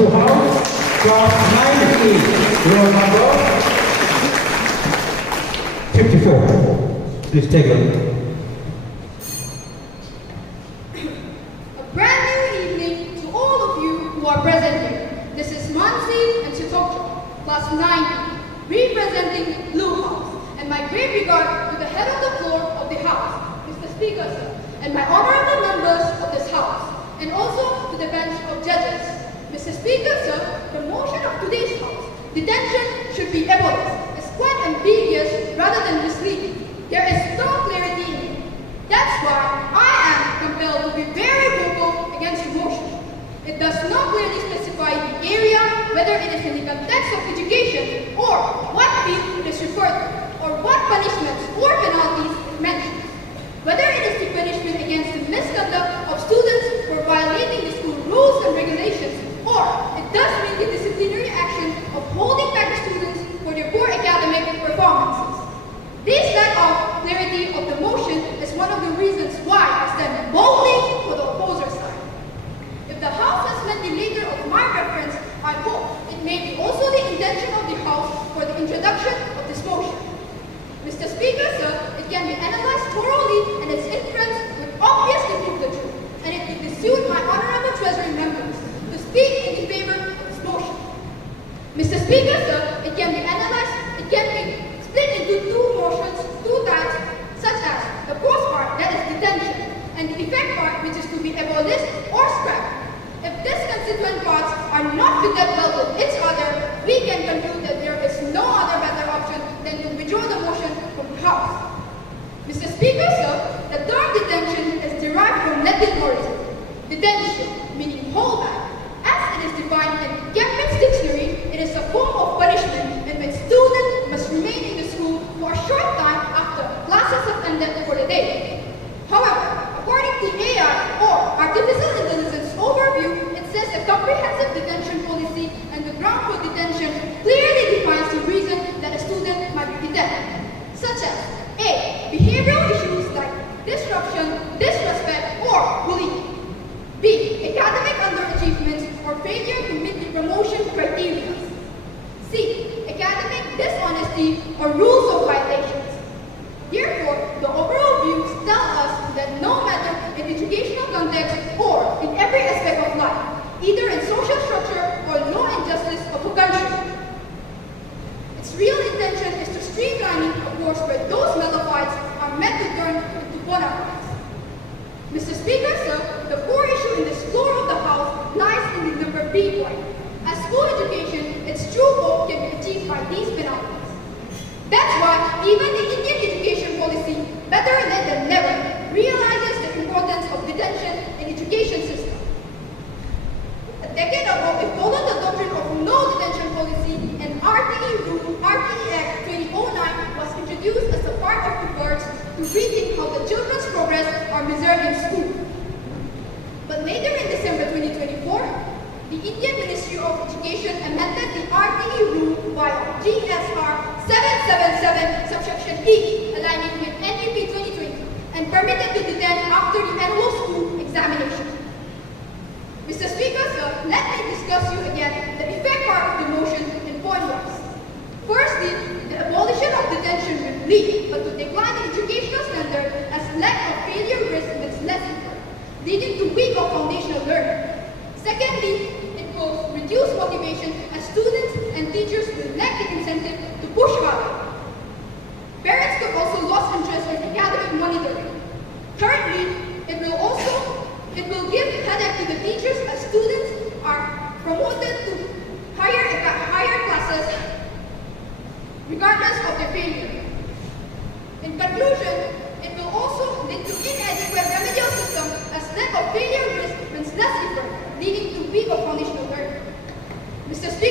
Full House, class 90, roll number 54. Please take a look. A brand new evening to all of you who are present here. This is Mancy and Thokchom, class 90, representing Blue House. And my great regard to the head of the floor of the house, Mr. Speaker, sir, and my honorable members of this house, and also to the bench of judges. Mr. Speaker, sir, the motion of today's house, detention should be abolished. It's quite ambiguous rather than misleading. There is no clarity in it. That's why I am compelled to be very vocal against the motion. It does not clearly specify the area, whether it is in the context of education, or what field it is referred to, or what punishments or penalties it mentions. Whether it is the punishment against the misconduct of students for violating the school rules and regulations, or it does mean the disciplinary action of holding back the students for their poor academic performances. This lack of clarity of the motion is one of the reasons why I stand boldly for the opposer side. If the House has met the leader of my preference, I hope it may be also the intention of the House for the introduction of this motion. Mr. Speaker, sir, it can be analyzed thoroughly and its inference would obviously prove the truth, and it would suit my honorable treasury members to speak in favor of this motion. Mr. Speaker, sir, it can be analyzed, it can be split into two motions, two types, such as the post part, that is detention, and the effect part, which is to be abolished or scrapped. If these constituent parts are not fitted well with each other, we can conclude that there is no other better option than to withdraw the motion from the House. Mr. Speaker, sir, the term detention is derived from Latin origin. Detention, meaning hold back. As it is defined in Cambridge Dictionary, it is a form of punishment in which students must remain in the school for a short time after classes have ended for the day. However, according to AI, or Artificial Intelligence Overview, it says a comprehensive detention policy and the ground for detention clearly defines the reason that a student might be detained, such as A. Behavioral issues like disruption, disrespect, or bullying. B. Academic underachievements or failure to meet the promotion criteria. C. Academic dishonesty or rules of violations. Therefore, the overall views tell us that no matter in educational context or in every aspect of life, either in social structure or law and justice of a country, its real intention is to streamline a course where those melophytes are meant to turn into bona fides. Mr. Speaker, sir, the core issue in this floor of the House lies in the number B point. As school education, its true goal can be achieved by these penalties. That's why even the Indian education policy, better late than never, realizes the importance of detention in education system. A decade ago, it followed the doctrine of no detention policy, and RTE Act 2009 was introduced as a part of the words to rethink how the children's progress are measured in school. But later in December 2024, the Indian Ministry of Education amended the RTE rule via GSR 777 subsection E, aligning with NEP 2020, and permitted to detain after the annual school examination. Mr. Speaker, sir, let me discuss you again the effect part of the motion in point-wise. Firstly, the abolition of detention will lead but to decline in educational standard as lack of failure risk with less effort, leading to weak or foundational learning. Secondly, it will reduce motivation as students and teachers will lack the incentive to push harder. Parents could also lose interest in academic monitoring. Thirdly, it will give headache to the teachers as students are promoted to higher classes regardless of their failure. In conclusion, it will also lead to inadequate remedial system as lack of failure risk means less effort, leading to weak or foundational learning. Mr. Speaker,